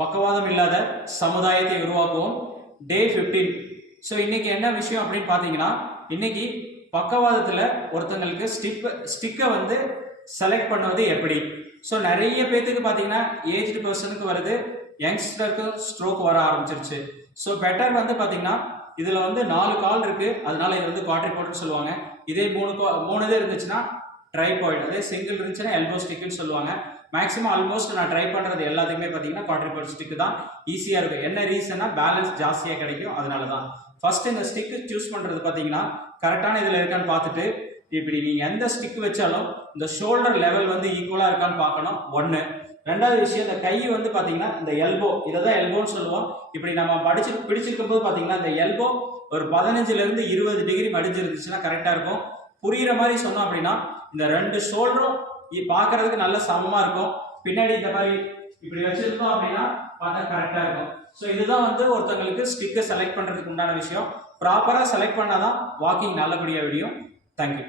பக்கவாதம் இல்லாத சமுதாயத்தை உருவாக்குவோம். டே 15 ஸோ இன்னைக்கு என்ன விஷயம் அப்படின்னு பார்த்தீங்கன்னா இன்னைக்கு பக்கவாதத்தில் ஒருத்தங்களுக்கு ஸ்டிக் ஸ்டிக்கை வந்து செலக்ட் பண்ணுவது எப்படி? ஸோ நிறைய பேர்த்துக்கு பார்த்தீங்கன்னா ஏஜ்டு பர்சனுக்கு வருது யங்ஸ்டருக்கு ஸ்ட்ரோக் வர ஆரம்பிச்சிருச்சு. ஸோ பெட்டர் வந்து பார்த்தீங்கன்னா இதில் வந்து நாலு கால் இருக்குது அதனால இது வந்து குவாட்ரிபாய்டுன்னு சொல்லுவாங்க. இதே மூணு மூணு இது இருந்துச்சுன்னா ட்ரைபாய்டு. அதே சிங்கிள் இருந்துச்சுன்னா எல்போ ஸ்டிக்குன்னு சொல்லுவாங்க. மேக்ஸிமம் ஆல்மோஸ்ட் நான் ட்ரை பண்ணுறது எல்லாத்துக்குமே பார்த்தீங்கன்னா குவாட்ரிபாய்டு ஸ்டிக்கு தான். ஈஸியாக இருக்கும். என்ன ரீசன்னா பேலன்ஸ் ஜாஸ்தியாக கிடைக்கும். அதனால தான் ஃபர்ஸ்ட் இந்த ஸ்டிக்கு சூஸ் பண்ணுறது பார்த்தீங்கன்னா கரெக்டான இதில் இருக்கான்னு பார்த்துட்டு இப்படி நீங்கள் எந்த ஸ்டிக் வச்சாலும் இந்த ஷோல்டர் லெவல் வந்து ஈக்குவலாக இருக்கான்னு பார்க்கணும் ஒன்று ரெண்டாவது விஷயம் இந்த கை வந்து பார்த்தீங்கன்னா இந்த எல்போ இதை தான் எல்போன்னு சொல்லுவோம். இப்படி நம்ம படிச்சு பிடிச்சிருக்கும் போது பார்த்தீங்கன்னா இந்த எல்போ ஒரு பதினஞ்சுலேருந்து இருபது டிகிரி மடிஞ்சிருந்துச்சுன்னா கரெக்டாக இருக்கும். புரிகிற மாதிரி சொன்னோம் அப்படின்னா இந்த ரெண்டு ஷோல்டரும் பார்க்கறதுக்கு நல்ல சமமாக இருக்கும். பின்னாடி இந்த மாதிரி இப்படி வச்சிருந்தோம் அப்படின்னா பார்த்தா கரெக்டாக இருக்கும். ஸோ இதுதான் வந்து ஒருத்தங்களுக்கு ஸ்டிக்கை செலக்ட் பண்ணுறதுக்கு உண்டான விஷயம். ப்ராப்பராக செலக்ட் பண்ணாதான் வாக்கிங் நல்லபடியாக விடியும். தேங்க்யூ